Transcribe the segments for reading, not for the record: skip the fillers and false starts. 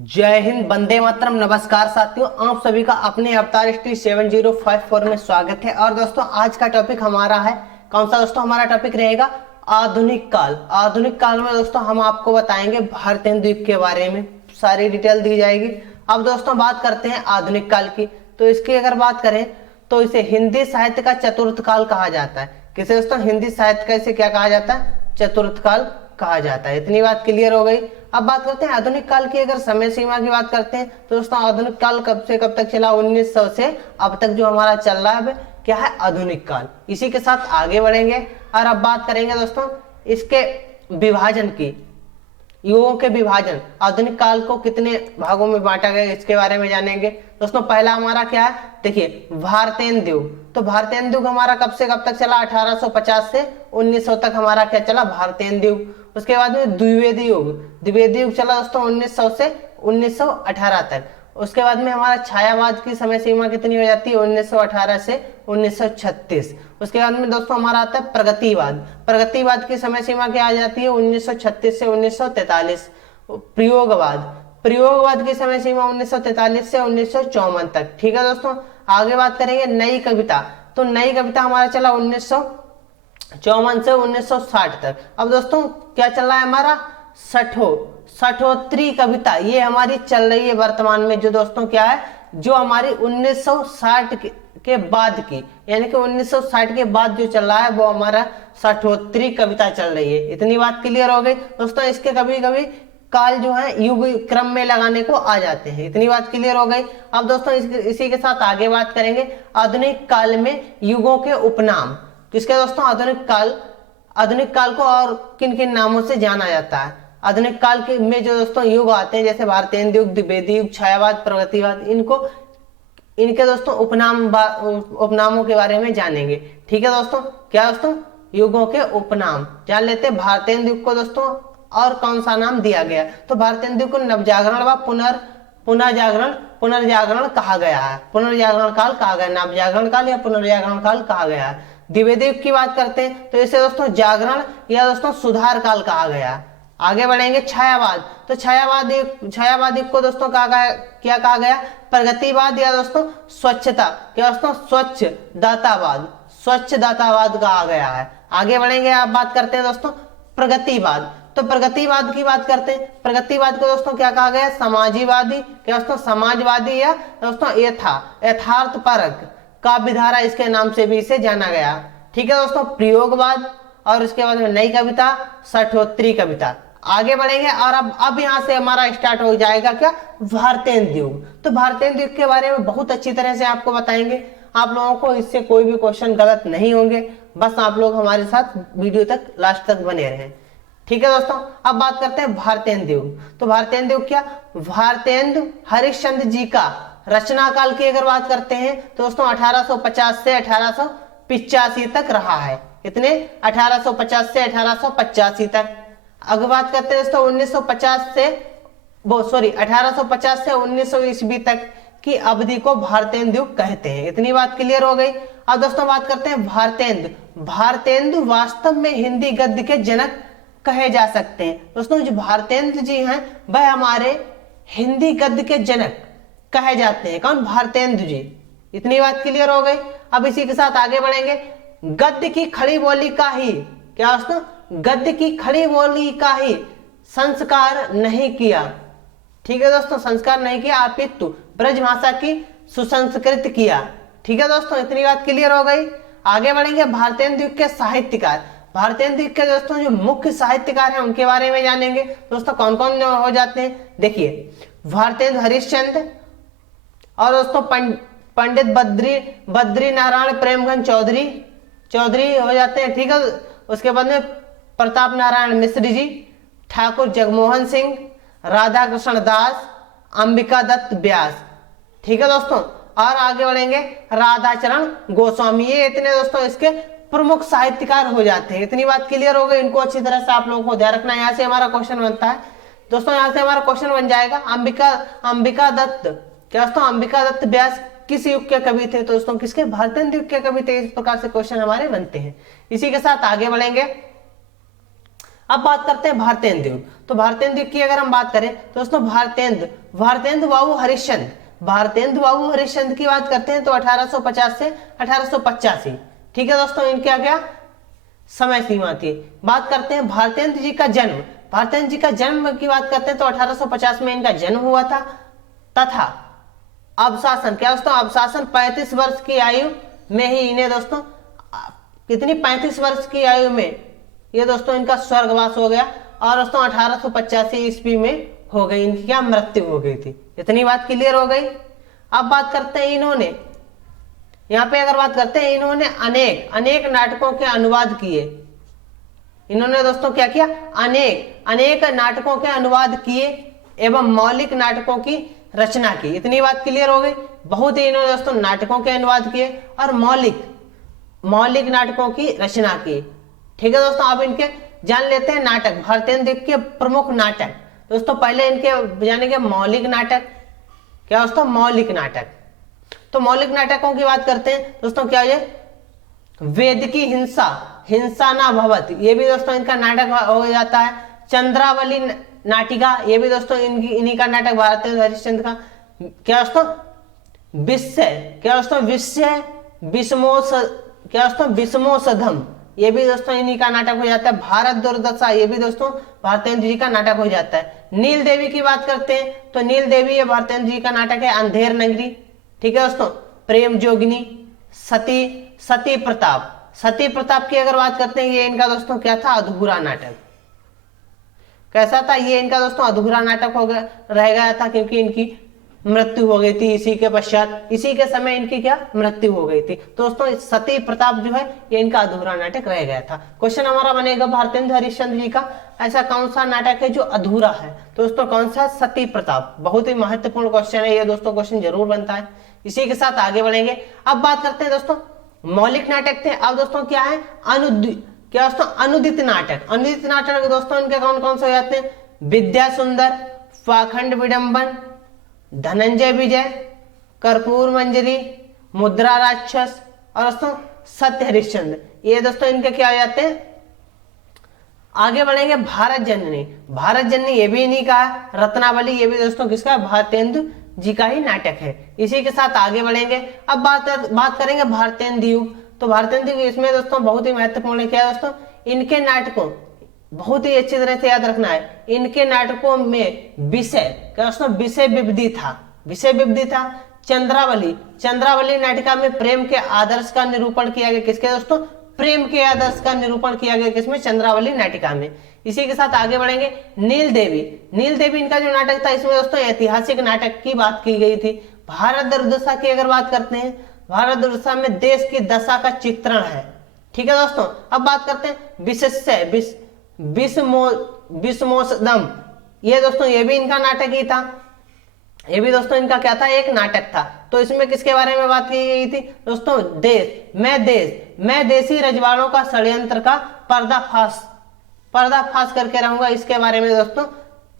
जय हिंद, वंदे मातरम। नमस्कार साथियों, आप सभी का अपने अवतार स्ट्री 7054 में स्वागत है। और दोस्तों आज का टॉपिक हमारा है कौन सा? दोस्तों हमारा टॉपिक रहेगा आधुनिक काल। आधुनिक काल में दोस्तों हम आपको बताएंगे भारतीय द्वीप के बारे में, सारी डिटेल दी जाएगी। अब दोस्तों बात करते हैं आधुनिक काल की। तो इसकी अगर बात करें तो इसे हिंदी साहित्य का चतुर्थ काल कहा जाता है। किसे दोस्तों? हिंदी साहित्य का इसे क्या कहा जाता है? चतुर्थ काल कहा जाता है। इतनी बात क्लियर हो गई। अब बात करते हैं आधुनिक काल की। अगर समय सीमा की बात करते हैं तो दोस्तों आधुनिक काल कब से कब तक चला? 1900 से अब तक जो हमारा चल रहा है क्या है? आधुनिक काल। इसी के साथ आगे बढ़ेंगे और अब बात करेंगे दोस्तों इसके विभाजन की। युगों के विभाजन, आधुनिक काल को कितने भागों में बांटा गया इसके बारे में जानेंगे। दोस्तों पहला हमारा क्या है? देखिए भारतेंदु युग। तो भारतेंदु युग हमारा कब से कब तक चला? 1850 से 1900 तक हमारा क्या चला? भारतेंदु युग। उसके बाद में द्विवेदी युग। द्विवेदी युग चला दोस्तों 1900 से 1918 तक। उसके बाद में हमारा छायावाद की समय सीमा कितनी हो जाती है? 1918 से 1936। उसके बाद में दोस्तों हमारा आता है प्रगतिवाद। प्रगतिवाद की समय सीमा क्या आ जाती है? 1936 से 1943। प्रयोगवाद, प्रयोगवाद की समय सीमा 1943 से 1954 तक। ठीक है दोस्तों। आगे बात करेंगे नई कविता। तो नई कविता हमारा चला 1954 से 1960 तक। अब दोस्तों क्या चल रहा है हमारा? सठोत्तरी कविता, ये हमारी चल रही है वर्तमान में। जो दोस्तों क्या है? जो हमारी 1960 के बाद की, यानी कि 1960 के बाद जो चल रहा है वो हमारा सठोत्तरी कविता चल रही है। इतनी बात क्लियर हो गई दोस्तों। इसके कभी कभी काल जो है युग क्रम में लगाने को आ जाते हैं। इतनी बात क्लियर हो गई। अब दोस्तों इसी के साथ आगे बात करेंगे आधुनिक काल में युगों के उपनाम। किसके दोस्तों? आधुनिक काल को और किन किन नामों से जाना जाता है? आधुनिक काल के में जो दोस्तों युग आते हैं जैसे भारतेंदु युग, द्विवेदी युग, छायावाद, प्रगतिवाद, इनके दोस्तों उपनामों के बारे में जानेंगे। ठीक है दोस्तों। क्या दोस्तों? युगों के उपनाम जान लेते हैं। भारतेंदु युग को दोस्तों और कौन सा नाम दिया गया? तो भारतेंदु युग को नवजागरण व पुनर्जागरण कहा गया है। पुनर्जागरण काल कहा गया, नवजागरण काल या पुनर्जागरण काल कहा गया है। द्विवेदी युग की बात करते हैं तो इसे दोस्तों जागरण या दोस्तों सुधार काल कहा गया। आगे बढ़ेंगे छायावाद। तो छायावाद युग को दोस्तों क्या कहा गया? प्रगतिवाद या दोस्तों स्वच्छता, क्या दोस्तों? स्वच्छ दातावाद कहा गया है। आगे बढ़ेंगे, आप बात करते हैं दोस्तों प्रगतिवाद। तो प्रगतिवाद की बात करते हैं। प्रगतिवाद को दोस्तों क्या कहा गया? समाजीवादी, क्या दोस्तों? समाजवादी या दोस्तों यथार्थ परक काव्यधारा, इसके नाम से भी इसे जाना गया। ठीक है दोस्तों। प्रयोगवाद और उसके बाद में नई कविता, सठोत्तरी कविता। आगे बढ़ेंगे और अब यहां से हमारा स्टार्ट हो जाएगा क्या? भारतेंदु युग। तो भारतेंदु युग के बारे में बहुत अच्छी तरह से आपको बताएंगे। आप लोगों को इससे कोई भी क्वेश्चन गलत नहीं होंगे। बस आप लोग हमारे साथ वीडियो तक लास्ट तक बने रहें। ठीक है दोस्तों। अब बात करते हैं भारतेंदु युग। तो भारतेंदु युग क्या? भारतेंदु हरिश्चंद्र जी का रचना काल की अगर बात करते हैं तो दोस्तों 1850 से 1885 तक रहा है। इतने 1850 से 1885 तक। अगर बात करते हैं दोस्तों 1850 से 1900 ईस्वी तक की अवधि को भारतेंदु युग कहते हैं। इतनी बात क्लियर हो गई। अब दोस्तों बात करते हैं भारतेंदु वास्तव में हिंदी गद्य के जनक कहे जा सकते हैं। दोस्तों जो भारतेंदु जी हैं वह हमारे हिंदी गद्य के जनक कहे जाते हैं। कौन? भारतेंदु जी। इतनी बात क्लियर हो गई। अब इसी के साथ आगे बढ़ेंगे। गद्य की खड़ी बोली का ही, क्या दोस्तों? गद्य की खड़ी बोली का ही संस्कार नहीं किया। ठीक है दोस्तों। संस्कार नहीं किया, अपितु ब्रज भाषा की सुसंस्कृत किया। ठीक है दोस्तों। इतनी बात क्लियर हो गई। आगे बढ़ेंगे भारतेंदु युग के साहित्यकार। भारतेंदु युग के दोस्तों जो मुख्य साहित्यकार हैं उनके बारे में जानेंगे। दोस्तों कौन कौन हो जाते हैं? देखिए भारतेंदु हरिश्चंद्र और दोस्तों पंडित बद्री नारायण प्रेमगंज चौधरी हो जाते हैं। ठीक है। उसके बाद में प्रताप नारायण मिश्र जी, ठाकुर जगमोहन सिंह, राधा कृष्ण दास, अंबिका दत्त व्यास। ठीक है दोस्तों। और आगे बढ़ेंगे राधाचरण गोस्वामी। ये इतने दोस्तों इसके प्रमुख साहित्यकार हो जाते हैं। इतनी बात क्लियर हो गई। इनको अच्छी तरह से आप लोगों को ध्यान रखना है। यहाँ से हमारा क्वेश्चन बनता है दोस्तों, यहाँ से हमारा क्वेश्चन बन जाएगा अंबिका दत्त, क्या दोस्तों? अंबिका दत्त व्यास किस युग के कवि थे? तो दोस्तों किसके? भारतेंदु युग के कवि थे। इस प्रकार से क्वेश्चन हमारे बनते हैं। इसी के साथ आगे बढ़ेंगे। अब बात करते हैं भारतेंदु युग। तो भारतेंदु युग की अगर हम बात करें तो दोस्तों भारतेंदु बाबू हरिश्चंद्र, भारतेंदु बाबू हरिश्चंद्र की बात करते हैं तो 1850 से 1885, ठीक है दोस्तों, इनका क्या समय सीमा थी। बात करते हैं भारतेंदु जी का जन्म, भारतेंदु जी का जन्म की बात करते हैं तो 1850 में इनका जन्म हुआ था। तथा अवशासन क्या दोस्तों, अवशासन 35 वर्ष की आयु में ही इन्हें दोस्तों कितनी 35 वर्ष की आयु में ये दोस्तों इनका स्वर्गवास हो गया और दोस्तों 1885 ईस्वी में हो गई इनकी क्या मृत्यु हो गई थी। इतनी बात क्लियर हो गई। अब बात करते हैं इन्होंने, यहाँ पे अगर बात करते हैं इन्होंने अनेक नाटकों के अनुवाद किए। इन्होंने दोस्तों क्या किया, अनेक नाटकों के अनुवाद किए एवं मौलिक नाटकों की रचना की। इतनी बात क्लियर हो गई। बहुत ही इन्होंने दोस्तों नाटकों के अनुवाद किए और मौलिक नाटकों की रचना की। ठीक है दोस्तों, अब इनके जान लेते हैं नाटक, भारतेंदु के प्रमुख नाटक। दोस्तों पहले इनके जानेंगे मौलिक नाटक। क्या दोस्तों, मौलिक नाटक। तो मौलिक नाटकों की बात करते हैं दोस्तों, क्या है, वेद की हिंसा ना भवत, ये भी दोस्तों इनका नाटक हो जाता है। चंद्रावली नाटिका, ये भी दोस्तों इन्हीं का नाटक, भारतेंदु हरिश्चंद्र का। क्या दोस्तों, विषमोसधम, ये भी दोस्तों इन्हीं का नाटक हो जाता है। भारत दुर्दशा, ये भी दोस्तों भारतेंदु जी का नाटक हो जाता है। नील देवी की बात करते हैं तो नील देवी ये भारतेंदु जी का नाटक है। अंधेर नगरी, ठीक है दोस्तों। प्रेम जोगिनी, सती प्रताप की अगर बात करते हैं, ये इनका दोस्तों क्या था, अधूरा नाटक। कैसा था ये इनका दोस्तों, अधूरा नाटक हो गया, रह गया था, क्योंकि इनकी मृत्यु हो गई थी इसी के पश्चात, इसी के समय इनकी क्या मृत्यु हो गई थी। तो दोस्तों सती प्रताप जो है ये इनका अधूरा नाटक रह गया था। क्वेश्चन हमारा बनेगा भारतेंदु हरिश्चंद्र जी का ऐसा कौन सा नाटक है जो अधूरा है। तो दोस्तों कौन सा, सती प्रताप। बहुत ही महत्वपूर्ण क्वेश्चन है ये दोस्तों, क्वेश्चन जरूर बनता है। इसी के साथ आगे बढ़ेंगे। अब बात करते हैं दोस्तों, मौलिक नाटक थे। अब दोस्तों क्या है, अनुदित नाटक दोस्तों इनके कौन कौन से हो जाते हैं, विद्या सुंदर, पाखंड विडंबन, धनंजय विजय, कर्पूर मंजरी, मुद्रा राक्षस और दोस्तों सत्य हरिश्चंद्र, ये दोस्तों इनके क्या हो जाते हैं। आगे बढ़ेंगे, भारत जननी ये भी इन्हीं का है। रत्नावली, ये भी दोस्तों किसका, भारतेंदु जी का ही नाटक है। इसी के साथ आगे बढ़ेंगे। अब बात करेंगे भारतेंदु युग। तो भारतेंदु युग इसमें दोस्तों बहुत ही महत्वपूर्ण है। क्या दोस्तों, इनके नाटकों, बहुत ही अच्छी तरह से याद रखना है, इनके नाटकों में विषय विविधि था। चंद्रावली नाटिका में प्रेम के आदर्श का निरूपण किया गया। किसके दोस्तों, प्रेम के आदर्श का निरूपण किया गया किसमें, चंद्रावली नाटिका में। इसी के साथ आगे बढ़ेंगे, नील देवी इनका जो नाटक था, इसमें दोस्तों ऐतिहासिक नाटक की बात की गई थी। भारत दुर्दशा की अगर बात करते हैं, भारत दुर्दशा में देश की दशा का चित्रण है। ठीक है दोस्तों। अब बात करते हैं विषमोसदम, ये दोस्तों ये भी इनका नाटक ही था। ये भी दोस्तों इनका क्या था, एक नाटक था। तो इसमें किसके बारे में बात की गई थी दोस्तों, मैं देसी रजवाड़ों का षड्यंत्र का पर्दाफाश करके रहूंगा, इसके बारे में दोस्तों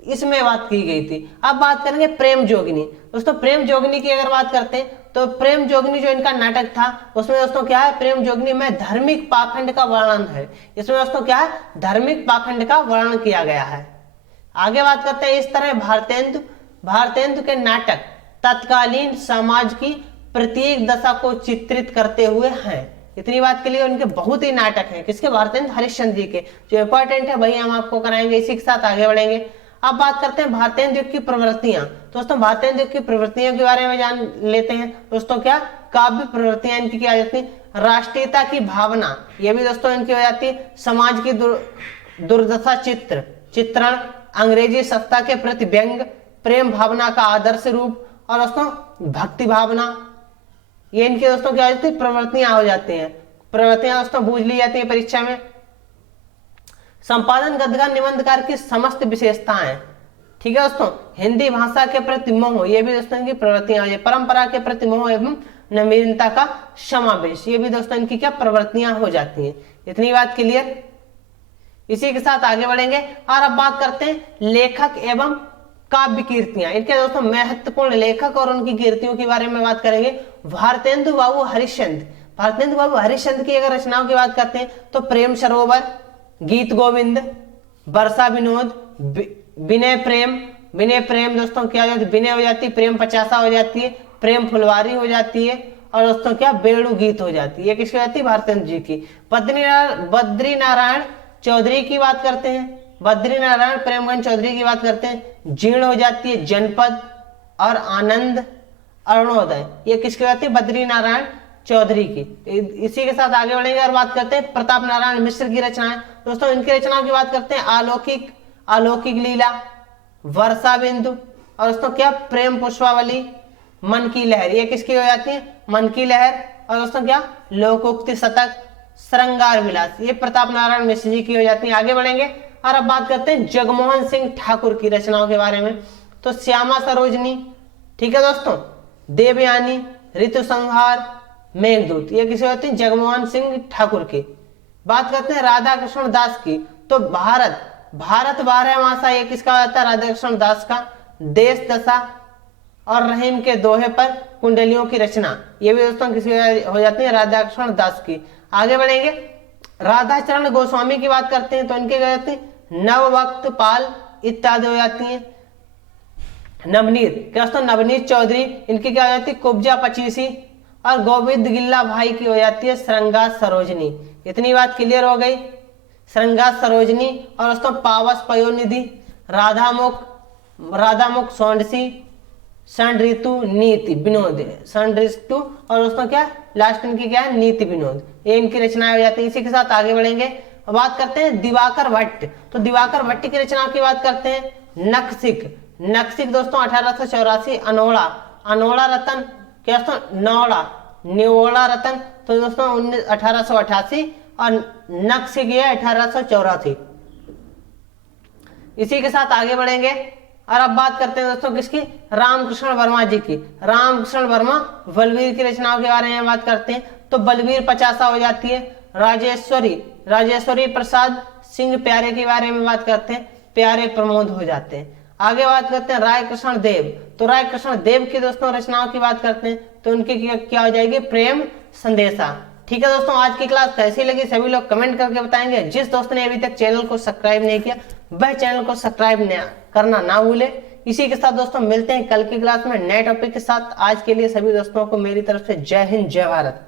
इसमें बात की गई थी। अब बात करेंगे प्रेम जोगिनी। दोस्तों प्रेम जोगिनी की अगर बात करते हैं तो प्रेम जोगिनी जो इनका नाटक था, उसमें दोस्तों क्या है, प्रेम जोगिनी में धार्मिक पाखंड का वर्णन है। इसमें दोस्तों क्या है, धार्मिक पाखंड का वर्णन किया गया है। आगे बात करते हैं, इस तरह भारतेंदु के नाटक तत्कालीन समाज की प्रत्येक दशा को चित्रित करते हुए हैं। इतनी बात के लिए उनके बहुत ही नाटक हैं। किसके, भारतेंदु हरिश्चंद्र जी के। जो इंपॉर्टेंट है वही हम आपको कराएंगे। इसी के साथ आगे बढ़ेंगे। अब बात करते हैं भारतेंदु युग की प्रवृत्तियां। दोस्तों भारतेंदु युग की प्रवृत्तियों के बारे में जान लेते हैं। दोस्तों क्या, काव्य प्रवृत्तियां इनकी क्या जाती है, राष्ट्रीयता की भावना, ये भी दोस्तों इनकी हो जाती है। समाज की दुर्दशा चित्रण, अंग्रेजी सत्ता के प्रति व्यंग, प्रेम भावना का आदर्श रूप और दोस्तों भक्ति भावना, ये इनकी दोस्तों क्या हो जाती है, प्रवृत्तियां हो जाती हैं। प्रवृत्तियां दोस्तों बूझ ली जाती है परीक्षा में। संपादन गद्यकार निबंधकार की समस्त विशेषताएं। ठीक है दोस्तों, हिंदी भाषा के प्रति मोह, ये भी दोस्तों इनकी प्रवृत्तियां हो जाती। परंपरा के प्रति मोह एवं नवीनता का समावेश, ये भी दोस्तों इनकी क्या प्रवृत्तियां हो जाती हैं। इतनी बात क्लियर। इसी के साथ आगे बढ़ेंगे और अब बात करते हैं लेखक एवं काव्य कीर्तियां। इनके दोस्तों महत्वपूर्ण लेखक और उनकी कीर्तियों के बारे में बात करेंगे। भारतेंदु बाबू हरिश्चंद्र की अगर रचनाओं की बात करते हैं तो प्रेम सरोवर, गीत गोविंद, वर्षा विनोद, विनय प्रेम, विनय प्रेम दोस्तों क्या हो जाती है, विनय हो जाती है, प्रेम पचासा हो जाती है, प्रेम फुलवारी हो जाती है, और दोस्तों क्या बेड़ू गीत हो जाती है। ये किसकी हो जाती है, भारतेंद्र जी की। बद्री नारायण चौधरी की बात करते हैं, बद्री नारायण प्रेमगंज चौधरी की बात करते हैं। जीर्ण हो जाती है जनपद और आनंद अरुणोदय, ये किसकी हो जाती है, बद्री नारायण चौधरी की। इसी के साथ आगे बढ़ेंगे और बात करते हैं प्रताप नारायण मिश्र की रचनाएं। दोस्तों इनकी रचनाओं की बात करते हैं, अलौकिक, अलौकिक लीला, वर्षा बिंदु, और दोस्तों क्या प्रेम पुष्पावली, मन की लहर, ये किसकी हो जाती है, मन की लहर, और दोस्तों क्या लोकोक्ति शतक, श्रृंगार विलास, ये प्रताप नारायण मिश्र जी की हो जाती है। आगे बढ़ेंगे और अब बात करते हैं जगमोहन सिंह ठाकुर की रचनाओं के बारे में। तो श्यामा सरोजनी, ठीक है दोस्तों, देवयानी, ऋतु संहार, मेघदूत, ये किसी होती है, जगमोहन सिंह ठाकुर की। बात करते हैं राधा कृष्ण दास की। तो भारत 12 ये किसका होता है, राधा कृष्ण दास का। देश दशा और रहीम के दोहे पर कुंडलियों की रचना, ये भी दोस्तों किसी हो जाती है, राधा कृष्ण दास की। आगे बढ़ेंगे राधा चरण गोस्वामी की बात करते हैं। तो इनके क्या जाती है, नववक्त पाल इत्यादि हो जाती है। नवनीत, क्या दोस्तों नवनीत चौधरी, इनकी क्या हो जाती है, कुब्जा पचीसी, और गोविंद गिल्ला भाई की हो जाती है श्रृंगार सरोजनी। इतनी बात क्लियर हो गई, श्रृंगार सरोजनी, और दोस्तों पावस पयोनिधि, राधामुख सोंडसी, षण ऋतु नीति विनोद, षण ऋतु, और दोस्तों क्या लास्ट इनकी क्या है, नीति विनोद, ये इनकी रचनाएं हो जाती है। इसी के साथ आगे बढ़ेंगे, बात करते हैं दिवाकर भट्ट। तो दिवाकर भट्ट की रचनाओं की बात करते हैं। नक्सिक, नक्सिक दोस्तों 1884, अनोड़ा, अनोड़ा रतन, क्या दोस्तों नौड़ा, निवोड़ा रतन, तो दोस्तों 1888, और नक्सिक ये 1884। इसी के साथ आगे बढ़ेंगे और अब बात करते हैं दोस्तों किसकी, रामकृष्ण वर्मा जी की। रामकृष्ण वर्मा बलवीर की रचनाओं के बारे में बात करते हैं। तो बलवीर पचासा हो जाती है। राजेश्वरी, राजेश्वरी प्रसाद सिंह प्यारे के बारे में बात करते हैं, प्यारे प्रमोद हो जाते हैं। आगे बात करते हैं राय कृष्ण देव। तो राय कृष्ण देव की दोस्तों रचनाओं की बात करते हैं, तो उनकी क्या हो जाएगी, प्रेम संदेशा। ठीक है दोस्तों, आज की क्लास कैसी लगी सभी लोग कमेंट करके बताएंगे। जिस दोस्त ने अभी तक चैनल को सब्सक्राइब नहीं किया वह चैनल को सब्सक्राइब करना ना भूले। इसी के साथ दोस्तों मिलते हैं कल की क्लास में नए टॉपिक के साथ। आज के लिए सभी दोस्तों को मेरी तरफ से जय हिंद, जय भारत।